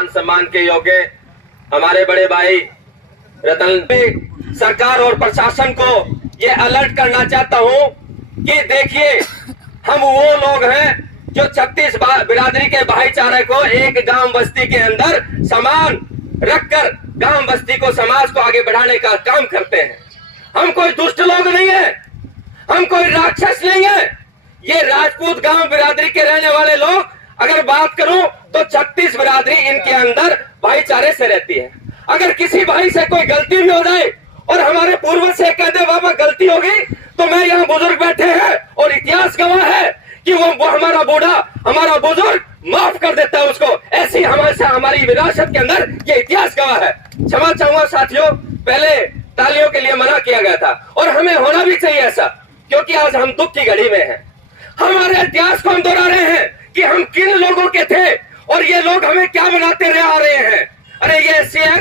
मान सम्मान के योग्य हमारे बड़े भाई रतन, सरकार और प्रशासन को ये अलर्ट करना चाहता हूं कि देखिए, हम वो लोग हैं जो 36 बिरादरी के भाईचारे को एक गांव बस्ती के अंदर समान रखकर गांव बस्ती को, समाज को आगे बढ़ाने का काम करते हैं। हम कोई दुष्ट लोग नहीं है, हम कोई राक्षस नहीं है। ये राजपूत गांव बिरादरी के रहने वाले लोग, अगर बात करूं तो 36 बिरादरी इनके अंदर भाईचारे से रहती है। अगर किसी भाई से कोई गलती भी हो जाए और हमारे पूर्वज से कहते बाबा गलती होगी, तो मैं यहाँ बुजुर्ग बैठे हैं और इतिहास गवाह है कि वो हमारा बूढ़ा, हमारा बुजुर्ग माफ कर देता है उसको। ऐसी हमारी विरासत के अंदर ये इतिहास गवाह है। क्षमा चाहूंगा साथियों, पहले तालियों के लिए मना किया गया था और हमें होना भी चाहिए ऐसा, क्योंकि आज हम दुख की घड़ी में हैं। हमारे इतिहास को हम दोहरा रहे हैं कि हम किन लोगों के थे और ये लोग हमें क्या बनाते रहे आ रहे हैं। अरे ये ऐसी है,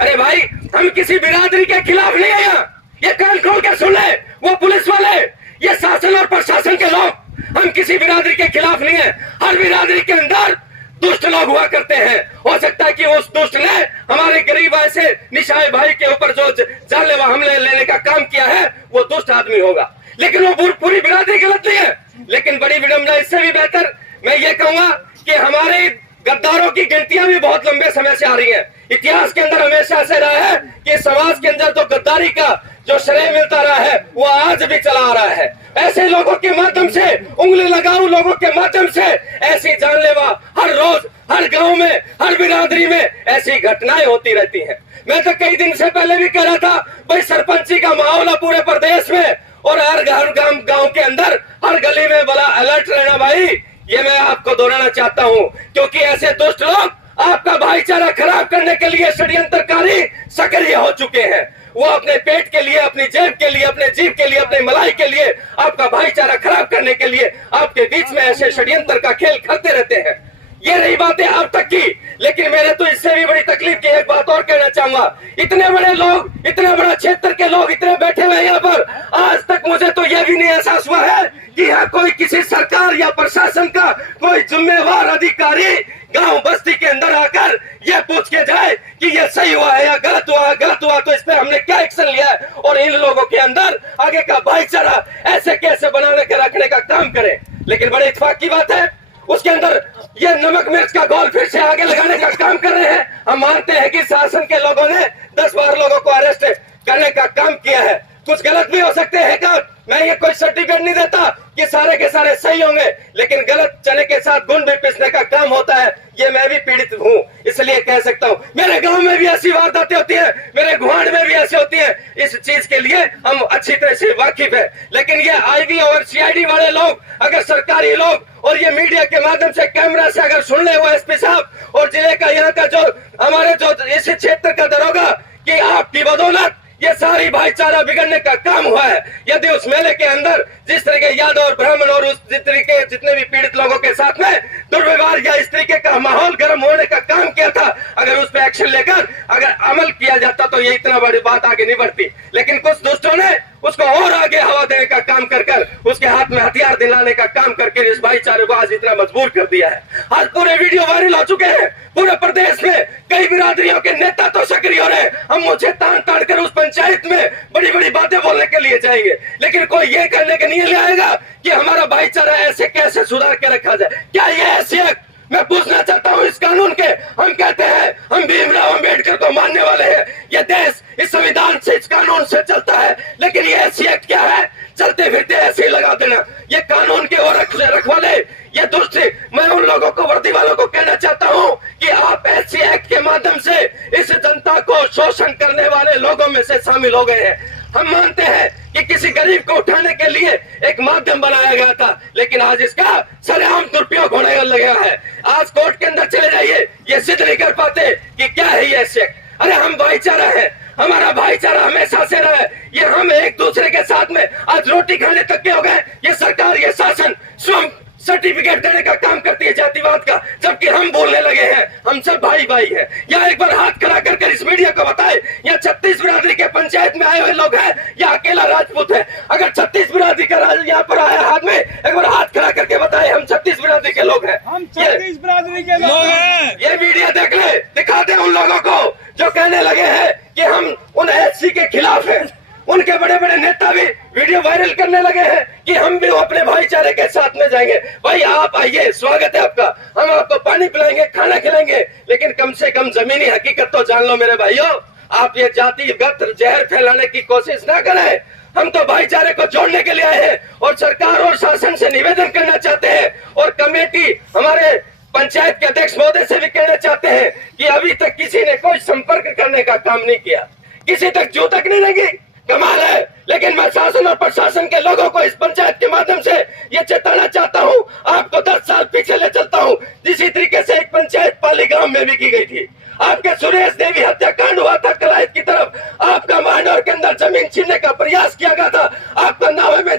अरे भाई हम किसी बिरादरी के खिलाफ नहीं है यहाँ। ये कान खोल के सुन ले, वो पुलिस वाले, ये शासन और प्रशासन के लोग, हम किसी बिरादरी के खिलाफ नहीं है। हर बिरादरी के अंदर दुष्ट लोग हुआ करते हैं। हो सकता है कि उस दुष्ट ने हमारे गरीब ऐसे निशाए भाई के ऊपर जो जानलेवा हमले लेने का काम किया है, वो दुष्ट आदमी होगा, लेकिन वो पूरी बिरादरी गलत नहीं है। लेकिन बड़ी विडंबना, इससे भी बेहतर मैं ये कहूंगा कि हमारे गद्दारों की गिनतियां भी बहुत लंबे समय से आ रही है। इतिहास के अंदर हमेशा से रहा है कि समाज के अंदर तो गद्दारी का जो श्रेय मिलता रहा है वो आज भी चला आ रहा है। ऐसे लोगों के माध्यम से, उंगली लगाऊ लोगों के माध्यम से ऐसी जानलेवा हर रोज हर गांव में, हर बिरादरी में ऐसी घटनाएं होती रहती हैं। मैं तो कई दिन से पहले भी कह रहा था भाई, सरपंची का माहौल है पूरे प्रदेश में और हर गांव के अंदर, हर गली में बड़ा अलर्ट रहना भाई। ये मैं आपको दोहराना चाहता हूं, क्योंकि ऐसे दुष्ट लोग आपका भाईचारा खराब करने के लिए षड्यंत्रकारी सक्रिय हो चुके हैं। वो अपने पेट के लिए, अपनी जेब के लिए, अपने जीव के लिए, अपने मलाई के लिए, आपका भाईचारा खराब करने के लिए आपके बीच में ऐसे षड्यंत्र का खेल खेलते रहते हैं। ये रही बातें अब तक की, लेकिन मेरे तो इससे भी बड़ी तकलीफ की एक बात और कहना चाहूंगा। इतने बड़े लोग, इतना बड़ा क्षेत्र के लोग इतने बैठे हुए हैं यहाँ पर, आज तक मुझे तो यह भी नहीं एहसास हुआ है कि यहाँ कोई किसी सरकार या प्रशासन का कोई जिम्मेवार अधिकारी गांव बस्ती के अंदर आकर यह पूछ के जाए कि यह सही हुआ है या गलत हुआ है। गलत हुआ तो इस पे हमने क्या एक्शन लिया है और इन लोगों के अंदर आगे का भाईचारा ऐसे कैसे बनाने के रखने का काम करें। लेकिन बड़े इत्तेफाक की बात है, उसके अंदर ये नमक मिर्च का घोल फिर से आगे लगाने का काम कर रहे हैं। हम मानते हैं कि शासन के लोगों ने 10-12 लोगों को अरेस्ट करने का काम किया है, कुछ गलत भी हो सकते हैं का, मैं ये कोई सर्टिफिकेट नहीं देता कि सारे के सारे सही होंगे, लेकिन गलत चने के साथ गुण भी पिसने का काम होता है। ये मैं भी पीड़ित हूँ, इसलिए कह सकता हूँ मेरे गांव में भी ऐसी वारदातें होती है, मेरे गुहाड़ में भी ऐसी होती है। इस चीज के लिए हम अच्छी तरह से वाकिफ है। लेकिन ये आईवी और सीआईडी वाले लोग, अगर सरकारी लोग और ये मीडिया के माध्यम से कैमरा से अगर सुन ले वो एसपी साहब और जिले का यहाँ का जो हमारे जो इस क्षेत्र का दरोगा, कि आपकी बदौलत ये सारी भाईचारा बिगड़ने का काम हुआ है। यदि उस मेले के अंदर जिस तरीके यादव और ब्राह्मण और उस तरीके जितने भी पीड़ित लोगों के साथ में दुर्व्यवहार या इस तरीके का माहौल गर्म होने का काम किया था, अगर उस पर एक्शन लेकर अगर अमल किया जाता तो ये इतना बड़ी बात आगे नहीं बढ़ती। लेकिन कुछ दुष्टों ने उसको और आगे हवा देने का काम कर उसके हाथ में हथियार दिलाने का काम करके इस भाईचारे को आज इतना मजबूर कर दिया है। आज पूरे वीडियो वायरल हो चुके हैं पूरे प्रदेश में, कई बिरादरियों के नेता तो सक्रिय हो रहे हैं। हम मुझे तान कर उस पंचायत में बड़ी बड़ी बातें बोलने के लिए जाएंगे, लेकिन कोई ये करने के नहीं ले आएगा कि हमारा भाईचारा ऐसे कैसे सुधार के रखा जाए। क्या ये हैसियत मैं पूछना चाहता हूँ इस कानून के। हम कहते हैं हम भीमराव अंबेडकर को मानने वाले हैं, ये देश इस संविधान से, इस कानून से चलता है, लेकिन ये हैसियत क्या है, चलते फिरते ऐसे ही लगा देना। ये कानून के वो रखवाले, ये दूसरे, मैं उन लोगों को, वर्दी वालों को कहना चाहता हूँ कि आप ऐसी एक्ट के माध्यम से इस जनता को शोषण करने वाले लोगों में से शामिल हो गए हैं। हम मानते हैं कि किसी गरीब को उठाने के लिए एक माध्यम बनाया गया था, लेकिन आज इसका सरेआम दुरुपयोग होने लगा है। आज कोर्ट के अंदर चले जाइए, ये सिद्ध नहीं कर पाते कि क्या है ये एक्ट। अरे हम भाईचारा है, हमारा भाईचारा हमेशा से रहा है। ये हम एक दूसरे के साथ में आज रोटी खाने तक के हो गए। ये सरकार, ये शासन स्वयं सर्टिफिकेट देने का काम करती है जातिवाद का, जबकि हम बोलने लगे हैं हम सब भाई भाई है। या एक बार हाथ खड़ा करके इस मीडिया को बताए, या 36 बिरादरी के पंचायत में आए हुए लोग हैं या अकेला राजपूत है? अगर 36 बिरादरी का यहाँ पर आया हाथ में, एक बार हाथ खड़ा करके बताए हम 36 बिरादरी के लोग हैं, हम 36 बिरादरी के लोग हैं। ये मीडिया देख ले, दिखा दे उन लोगों को जो कहने लगे हैं कि हम उन एससी के खिलाफ हैं। उनके बड़े बड़े नेता भी वीडियो वायरल करने लगे हैं कि हम भी अपने भाईचारे के साथ में जाएंगे। भाई आप आइए, स्वागत है आपका, हम आपको पानी पिलाएंगे, खाना खिलाएंगे, लेकिन कम से कम जमीनी हकीकत तो जान लो मेरे भाइयों। आप ये जातिगत जहर फैलाने की कोशिश ना करें। हम तो भाईचारे को जोड़ने के लिए आए हैं और सरकार और शासन से निवेदन करना चाहते हैं, और कमेटी हमारे पंचायत के अध्यक्ष महोदय से भी कहना चाहते हैं कि अभी तक किसी ने कोई संपर्क करने का काम नहीं किया, किसी तक जू तक नहीं लगी। कमाल है। लेकिन मैं शासन और प्रशासन के लोगों को इस पंचायत के माध्यम से ये चेताना चाहता हूँ। आपको 10 साल पीछे ले चलता हूँ, जिसी तरीके से एक पंचायत पाली गांव में भी की गई थी। आपके सुरेश देवी हत्याकांड हुआ था कलायत की तरफ, आपका मांडोर के अंदर जमीन छीनने का प्रयास किया गया था, आपका नावे में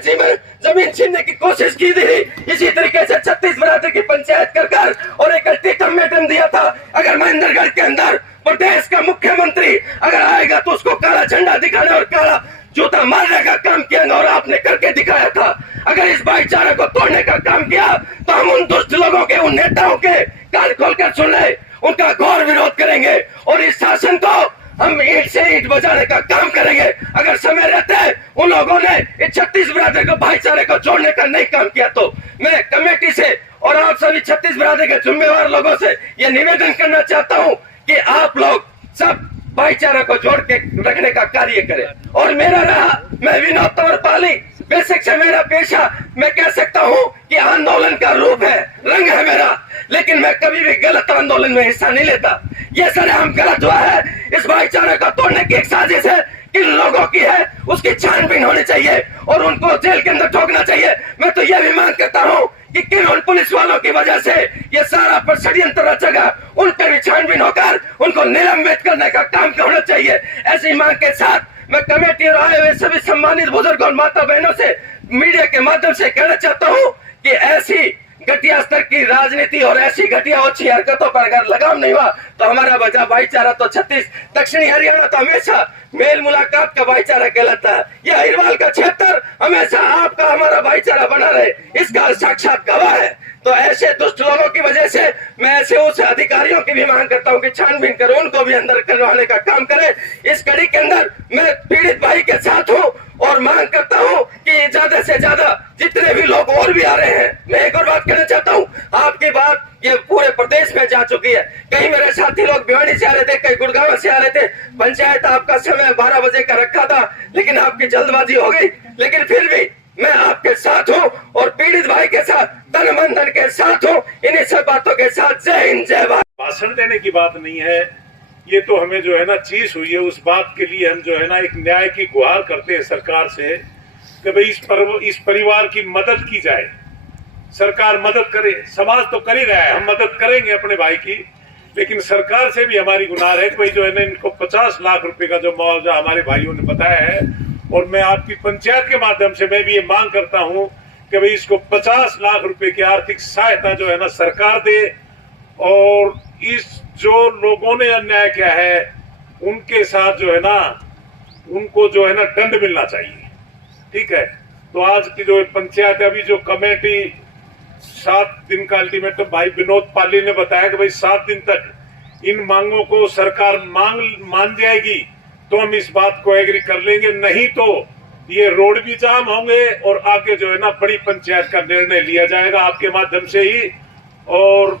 जमीन छीनने की कोशिश की थी। इसी तरीके से 36 बिरादरी की पंचायत कर और एक अल्टीमेटम दिया था, अगर महेंद्रगढ़ के अंदर प्रदेश का मुख्यमंत्री अगर आएगा तो उसको काला झंडा दिखाने और काला जूता मारने का काम किया, और आपने करके दिखाया था। अगर इस भाईचारे को तोड़ने का काम किया तो हम उन दुष्ट लोगों के, उन नेताओं के कान खोलकर सुन रहे, उनका घोर विरोध करेंगे और इस शासन को हम ईंट से ईंट बजाने का काम करेंगे। अगर समय रहते उन लोगों ने इस 36 बिरादरी को, भाईचारे को जोड़ने का नहीं काम किया तो मैं कमेटी से और आप सभी 36 बिरादरी के जिम्मेवार लोगों से यह निवेदन करना चाहता हूँ कि आप लोग सब भाईचारा को जोड़ के रखने का कार्य करें। और मेरा रहा, मैं विनोद तंवरपाली, बेसिक से मेरा पेशा, मैं कह सकता हूँ कि आंदोलन का रूप है, रंग है मेरा, लेकिन मैं कभी भी गलत आंदोलन में हिस्सा नहीं लेता। ये सरेआम गलत हुआ है, इस भाईचारे को तोड़ने की एक साजिश है, किन लोगों की है उसकी छानबीन होनी चाहिए और उनको जेल के अंदर ठोकना चाहिए। मैं तो यह भी मांग करता हूँ कि किन उन पुलिस वालों की वजह से ये सारा पर षड्यंत्र रचा गया, उन पर भी छानबीन होकर उनको निलंबित करने का काम होना चाहिए। ऐसी मांग के साथ मैं कमेटी और आए हुए सभी सम्मानित बुजुर्ग और माता बहनों से मीडिया के माध्यम से कहना चाहता हूँ कि ऐसी घटिया स्तर की राजनीति और ऐसी घटिया अच्छी हरकतों पर अगर लगाम नहीं हुआ तो हमारा बचा भाईचारा तो 36 दक्षिणी हरियाणा तो हमेशा मेल मुलाकात का भाईचारा कहलाता है। यह हिरवाल का क्षेत्र हमेशा आपका हमारा भाईचारा बना रहे, इसका साक्षात गवाह है। तो ऐसे दुष्ट लोगों की वजह से मैं ऐसे उस अधिकारियों की भी मांग करता हूं कि छानबीन करो, उनको भी अंदर करवाने का काम करें। इस कड़ी के अंदर मैं पीड़ित भाई के साथ हूं और मांग करता हूं कि ज्यादा से ज्यादा जितने भी लोग और भी आ रहे हैं, मैं एक और बात कहना चाहता हूं, आपकी बात ये पूरे प्रदेश में जा चुकी है। कई मेरे साथी लोग भिवानी से आ रहे थे, कई गुड़गांव से आ रहे थे। पंचायत आपका समय 12 बजे का रखा था, लेकिन आपकी जल्दबाजी हो गई। लेकिन फिर भी मैं आपके साथ हूं और पीड़ित भाई के साथ, तन मन धन के साथ हूं। इन्हीं सब बातों के साथ जय हिंद जय भारत। भाषण देने की बात नहीं है, ये तो हमें जो है ना चीज हुई है, उस बात के लिए हम जो है ना एक न्याय की गुहार करते हैं सरकार से कि भाई इस परिवार की मदद की जाए, सरकार मदद करे। समाज तो कर ही रहा है, हम मदद करेंगे अपने भाई की, लेकिन सरकार से भी हमारी गुहार है कोई जो है ना इनको 50 लाख रुपए का जो मुआवजा हमारे भाइयों ने बताया है, और मैं आपकी पंचायत के माध्यम से मैं भी ये मांग करता हूं कि भाई इसको 50 लाख रुपए की आर्थिक सहायता जो है ना सरकार दे, और इस जो लोगों ने अन्याय किया है उनके साथ जो है ना उनको जो है ना दंड मिलना चाहिए। ठीक है, तो आज की जो पंचायत अभी जो कमेटी 7 दिन का अल्टीमेटम भाई विनोद पाली ने बताया कि भाई 7 दिन तक इन मांगों को सरकार मान जाएगी तो हम इस बात को एग्री कर लेंगे, नहीं तो ये रोड भी जाम होंगे और आगे जो है ना बड़ी पंचायत का निर्णय लिया जाएगा आपके माध्यम से ही। और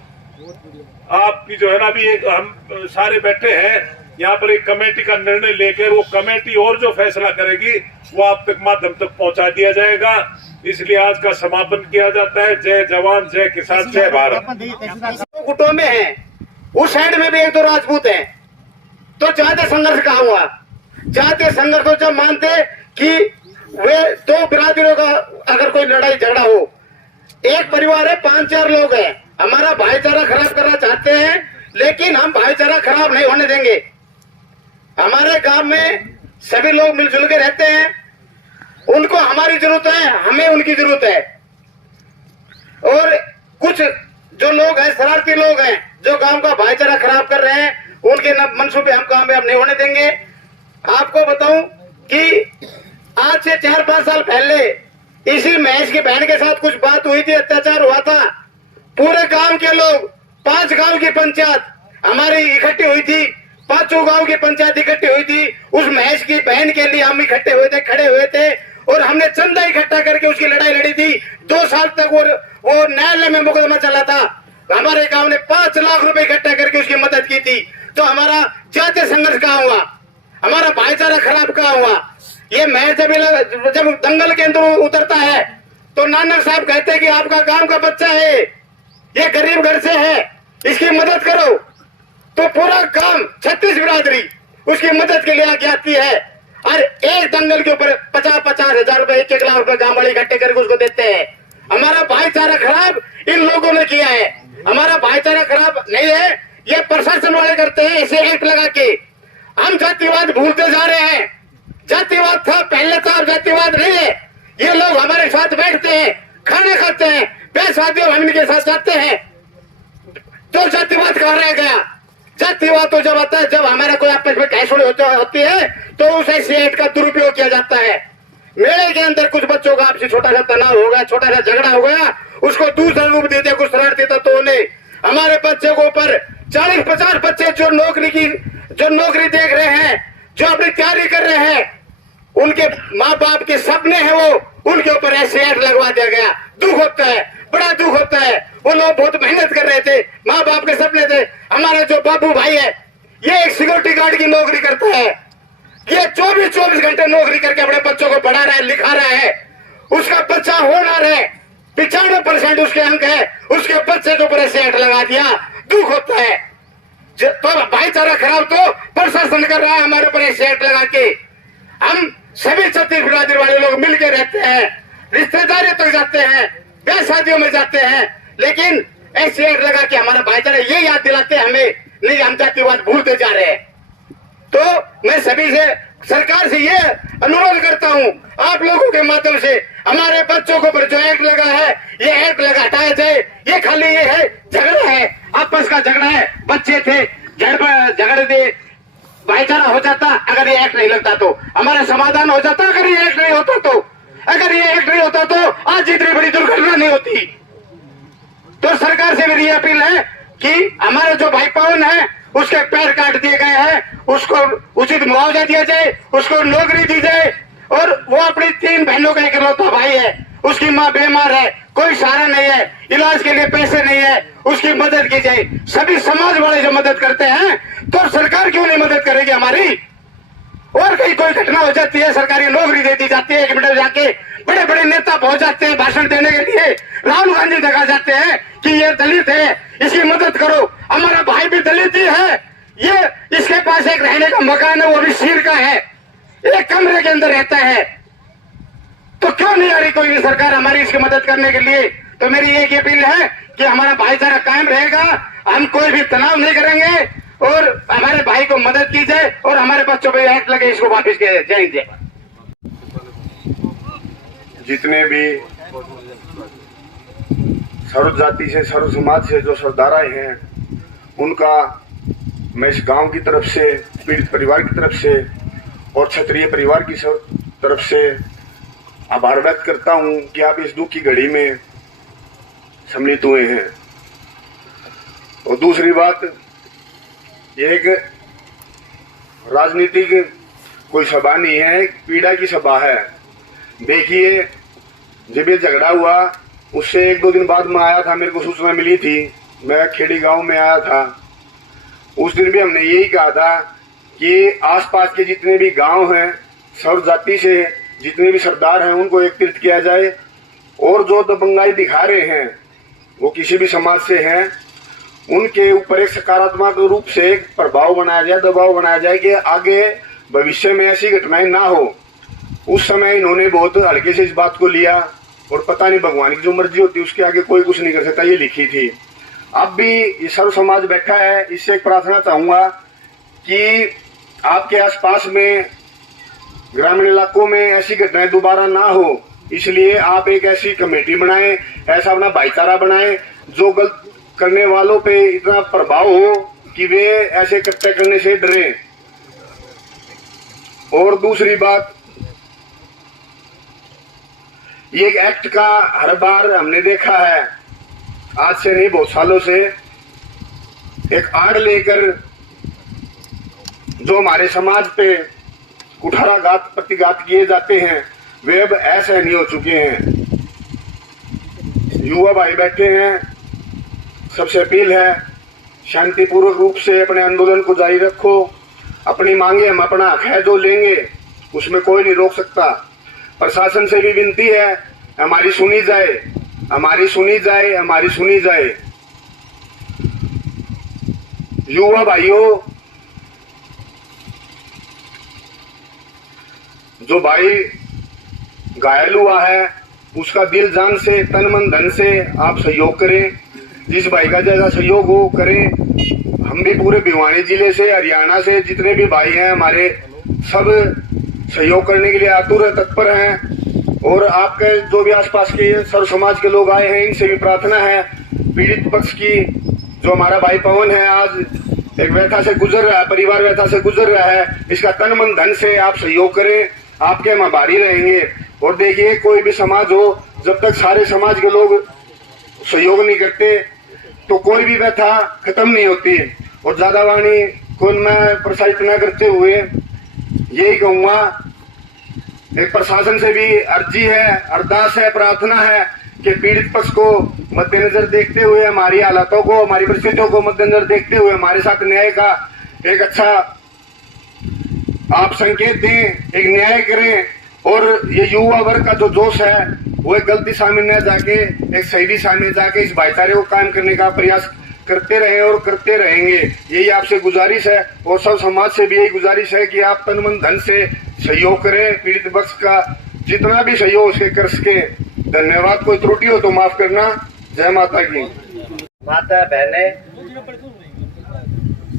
आपकी जो है ना अभी एक हम सारे बैठे हैं यहाँ पर, एक कमेटी का निर्णय लेकर वो कमेटी और जो फैसला करेगी वो आप तक माध्यम तक पहुंचा दिया जाएगा। इसलिए आज का समापन किया जाता है। जय जवान, जय किसान, जय भारत। गुटों में है, उस साइड में भी 1-2 राजपूत हैं, तो जातीय संघर्ष कहाँ हुआ? जातीय संघर्ष को जब मानते कि वे 2 बिरादरियों का अगर कोई लड़ाई झगड़ा हो, एक परिवार है, 5-4 लोग हैं, हमारा भाईचारा खराब करना चाहते हैं, लेकिन हम भाईचारा खराब नहीं होने देंगे। हमारे गांव में सभी लोग मिलजुल के रहते हैं, उनको हमारी जरूरत है, हमें उनकी जरूरत है। और कुछ जो लोग हैं, शरारती लोग हैं, जो गांव का भाईचारा खराब कर रहे हैं उनके मंसूबे हम कामयाब नहीं होने देंगे। आपको बताऊं कि आज से 4-5 साल पहले इसी महेश की बहन के साथ कुछ बात हुई थी, अत्याचार हुआ था। पूरे गांव के लोग, 5 गांव की पंचायत हमारी इकट्ठी हुई थी, 5 गांव की पंचायत इकट्ठी हुई थी। उस महेश की बहन के लिए हम इकट्ठे हुए थे, खड़े हुए थे और हमने चंदा इकट्ठा करके उसकी लड़ाई लड़ी थी। 2 साल तक वो न्यायालय में मुकदमा चला था। हमारे गांव ने 5 लाख रुपए इकट्ठा करके उसकी मदद की थी। तो हमारा जातीय संघर्ष कहाँ हुआ, हमारा भाईचारा खराब कहाँ हुआ? ये महेश जब दंगल के अंदर उतरता है तो नानक साहब कहते हैं कि आपका गांव का बच्चा है, ये गरीब घर से है, इसकी मदद करो। तो पूरा गांव 36 बिरादरी उसकी मदद के लिए आगे आती है और एक दंगल के ऊपर 50-50 हजार रुपए, 1-1 लाख रुपए गांव वाले इकट्ठे करके उसको देते हैं। हमारा भाईचारा खराब इन लोगों ने किया है। हमारा भाईचारा खराब नहीं है, ये प्रशासन वाले करते हैं ऐसे एक्ट लगा के। हम जातिवाद भूलते जा रहे हैं। जातिवाद था पहले था, जातिवाद नहीं है। ये लोग हमारे साथ बैठते हैं, खाना खाते हैं, ब्याह शादियों हम इनके साथ जाते हैं। तो जातिवाद कहाँ रह गया? जातिवाद तो जब आता है जब हमारा कोई आपस में तहसुड़ी होती है तो उस ऐसे एक्ट का दुरुपयोग किया जाता है। मेले के अंदर कुछ बच्चों का आपसे छोटा सा तनाव हो गया, छोटा सा झगड़ा हो गया, उसको दूसरा रूप दे दिया कुछ शरारती तत्वों ने। हमारे बच्चे को ऊपर 40-50 बच्चे जो नौकरी देख रहे हैं, जो अपनी तैयारी कर रहे हैं, उनके माँ बाप के सपने हैं वो उनके ऊपर ऐसे एक्ट लगवा दिया गया। दुख होता है, बड़ा दुख होता है। वो लोग बहुत मेहनत कर रहे थे, माँ बाप के सपने थे। हमारा जो बाबू भाई है ये एक सिक्योरिटी गार्ड की नौकरी करता है, ये 24 घंटे नौकरी करके अपने बच्चों को पढ़ा रहा है, लिखा रहा है। उसका बच्चा होनहार है, 95% उसके अंक है, उसके बच्चे के ऊपर ऐसे एक्ट लगा दिया। दुख होता है। तो भाईचारा खराब तो प्रशासन कर रहा है हमारे ऊपर ऐसे एक्ट लगा के। हम सभी 36 बिरादरी वाले लोग मिलकर रहते हैं, रिश्तेदारी तक जाते हैं, ब्याह शादियों में जाते हैं, लेकिन ऐसे एक्ट लगा के हमारा भाईचारा ये याद दिलाते हैं हमें, नहीं हम जातिवाद भूलते जा रहे हैं। तो मैं सभी से, सरकार से ये अनुरोध करता हूँ आप लोगों के माध्यम से, हमारे बच्चों के ऊपर जो एक्ट लगा है ये एक्ट लगा हटाया जाए। ये खाली ये है झगड़ा है, आपस का झगड़ा है, बच्चे थे झगड़े थे, भाईचारा हो जाता अगर ये एक्ट नहीं लगता तो, हमारा समाधान हो जाता अगर ये एक्ट नहीं होता तो। अगर ये एक्ट नहीं होता तो आज इतनी बड़ी दुर्घटना नहीं होती। तो सरकार से मेरी अपील है कि हमारे जो भाई पवन है उसके पैर काट दिए गए हैं, उसको उचित मुआवजा दिया जाए, उसको नौकरी दी जाए। और वो अपनी 3 बहनों का इकलौता भाई है, उसकी माँ बीमार है, कोई सहारा नहीं है, इलाज के लिए पैसे नहीं है, उसकी मदद की जाए। सभी समाज वाले जो मदद करते हैं तो सरकार क्यों नहीं मदद करेगी हमारी? और कहीं कोई घटना हो जाती है, सरकारी नौकरी दे दी जाती है, 1 मिनट जाके बड़े बड़े नेता पहुंच जाते हैं भाषण देने के लिए, राहुल गांधी तक आ जाते हैं कि ये दलित है इसकी मदद करो। हमारा भाई भी दलित ही है, ये इसके पास एक रहने का मकान है, वो भी शीर का है, एक कमरे के अंदर रहता है। तो क्यों नहीं आ रही कोई भी सरकार हमारी इसकी मदद करने के लिए? तो मेरी एक अपील है कि हमारा भाईचारा कायम रहेगा, हम कोई भी तनाव नहीं करेंगे और हमारे भाई को मदद की जाए और हमारे बच्चों पे एक्ट लगे इसको वापिस किया जाए। जितने भी सर्व जाति से, सर्व समाज से जो सरदाराएं हैं, उनका मैं इस गांव की तरफ से, पीड़ित परिवार की तरफ से और क्षत्रिय परिवार की तरफ से आभार व्यक्त करता हूं कि आप इस दुख की घड़ी में सम्मिलित हुए हैं। और दूसरी बात, ये एक राजनीतिक कोई सभा नहीं है, एक पीड़ा की सभा है। देखिए, जब ये झगड़ा हुआ उससे 1-2 दिन बाद मैं आया था, मेरे को सूचना मिली थी, मैं खेड़ी गांव में आया था। उस दिन भी हमने यही कहा था कि आसपास के जितने भी गांव हैं, सर्व जाति से जितने भी सरदार हैं, उनको एकत्रित किया जाए और जो दबंगाई दिखा रहे हैं वो किसी भी समाज से हैं, उनके ऊपर एक सकारात्मक रूप से एक प्रभाव बनाया जाए, दबाव बनाया जाए कि आगे भविष्य में ऐसी घटनाएं ना हो। उस समय इन्होंने बहुत हल्के से इस बात को लिया और पता नहीं भगवान की जो मर्जी होती है उसके आगे कोई कुछ नहीं कर सकता, ये लिखी थी। अब भी ये सर्व समाज बैठा है, इससे एक प्रार्थना चाहूंगा कि आपके आसपास में ग्रामीण इलाकों में ऐसी घटनाएं दोबारा ना हो, इसलिए आप एक ऐसी कमेटी बनाएं, ऐसा अपना भाईचारा बनाएं जो करने वालों पे इतना प्रभाव हो कि वे ऐसे कृत्य करने से डरे। और दूसरी बात, ये एक एक्ट का हर बार हमने देखा है, आज से नहीं बहुत सालों से, एक आड़ लेकर जो हमारे समाज पे कुठाराघात प्रतिघात किए जाते हैं वे अब असहनीय हो चुके हैं। युवा भाई बैठे हैं, सबसे अपील है शांतिपूर्वक रूप से अपने आंदोलन को जारी रखो। अपनी मांगे हम अपना हक है जो लेंगे, उसमें कोई नहीं रोक सकता। प्रशासन से भी विनती है हमारी सुनी जाए, हमारी सुनी जाए, हमारी सुनी जाए। युवा भाइयों, जो भाई घायल हुआ है उसका दिल जान से तन मन धन से आप सहयोग करें। जिस भाई का जैसा सहयोग हो करें। हम भी पूरे भिवानी जिले से, हरियाणा से जितने भी भाई हैं हमारे, सब सहयोग करने के लिए आतुर तत्पर हैं। और आपके जो भी आसपास के सर्व समाज के लोग आए हैं, इनसे भी प्रार्थना है पीड़ित पक्ष की। जो हमारा भाई पवन है आज एक व्यथा से गुजर रहा है, परिवार व्यथा से गुजर रहा है, इसका तन मन धन से आप सहयोग करें, आपके हम आभारी रहेंगे। और देखिए, कोई भी समाज हो, जब तक सारे समाज के लोग सहयोग नहीं करते तो कोई भी व्यथा खत्म नहीं होती। और ज्यादा वाणी को मैं प्रसारित न करते हुए यही कहूंगा, एक प्रशासन से भी अर्जी है, अरदास है, प्रार्थना है कि पीड़ित पक्ष को मद्देनजर देखते हुए, हमारी हालातों को, हमारी परिस्थितियों को मद्देनजर देखते हुए हमारे साथ न्याय का एक अच्छा आप संकेत दें, एक न्याय करें। और ये युवा वर्ग का जो जोश है वो एक गलती दिशा में न जाके एक सही दिशा में जाके इस भाईचारे को कायम करने का प्रयास करते रहे और करते रहेंगे। यही आपसे गुजारिश है। और सब समाज से भी यही गुजारिश है कि आप तन मन धन से सहयोग करें, पीड़ित पक्ष का जितना भी सहयोग उसके कर सके। धन्यवाद। कोई त्रुटि हो तो माफ करना। जय माता की। माता बहने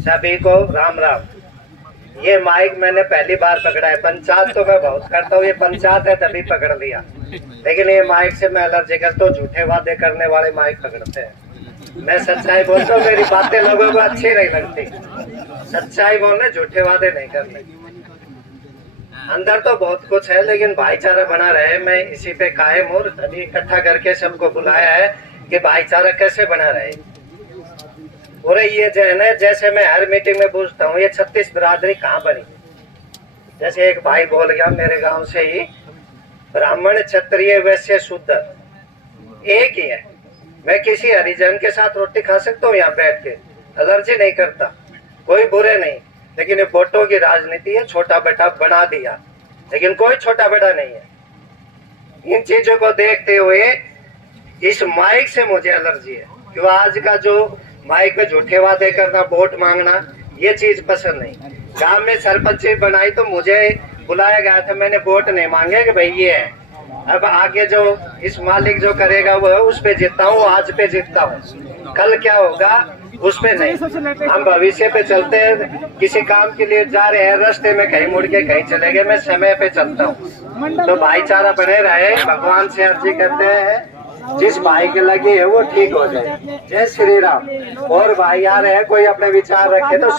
सभी को राम राम। ये माइक मैंने पहली बार पकड़ा है। पंचायत तो मैं बहुत करता हूँ, ये पंचायत है तभी पकड़ लिया, लेकिन ये माइक से मैं एलर्जी करता हूँ। झूठे वादे करने वाले माइक पकड़ते हैं। मैं सच्चाई बोलता हूँ, मेरी बातें लोगों को अच्छी नहीं लगती। सच्चाई बोलने, झूठे वादे नहीं करने। अंदर तो बहुत कुछ है, लेकिन भाईचारा बना रहे, मैं इसी पे कायम हूँ। तभी इकट्ठा करके सबको बुलाया है कि भाईचारा कैसे बना रहे। और ये जो है ना, जैसे मैं हर मीटिंग में पूछता हूँ, ये 36 बिरादरी कहाँ बनी। जैसे एक भाई बोल गया मेरे गांव से ही, ब्राह्मण क्षत्रिय वैश्य शूद्र एक ही है। मैं किसी हरिजन के साथ रोटी खा सकता हूँ यहाँ बैठ के, एलर्जी नहीं करता, कोई बुरे नहीं। लेकिन ये वोटों की राजनीति है, छोटा बेटा बना दिया, लेकिन कोई छोटा बेटा नहीं है। इन चीजों को देखते हुए इस माइक से मुझे एलर्जी है, क्यों आज का जो माइक पे झूठे वादे करना, वोट मांगना, ये चीज पसंद नहीं। गांव में सरपंच बनाई तो मुझे बुलाया गया था, मैंने वोट नहीं मांगे कि भाई ये है। अब आगे जो इस मालिक जो करेगा वो उस पे जीतता हूँ, आज पे जीतता हूँ, कल क्या होगा उस पे नहीं। हम भविष्य पे चलते हैं, किसी काम के लिए जा रहे हैं, रास्ते में कहीं मुड़ के कहीं चले गए, मैं समय पे चलता हूँ। तो भाईचारा बने रहे, भगवान से अर्जी करते हैं जिस भाई के लगी है वो ठीक हो जाए। जय श्री राम। और भाई आ रहे हैं, कोई अपने विचार रखे तो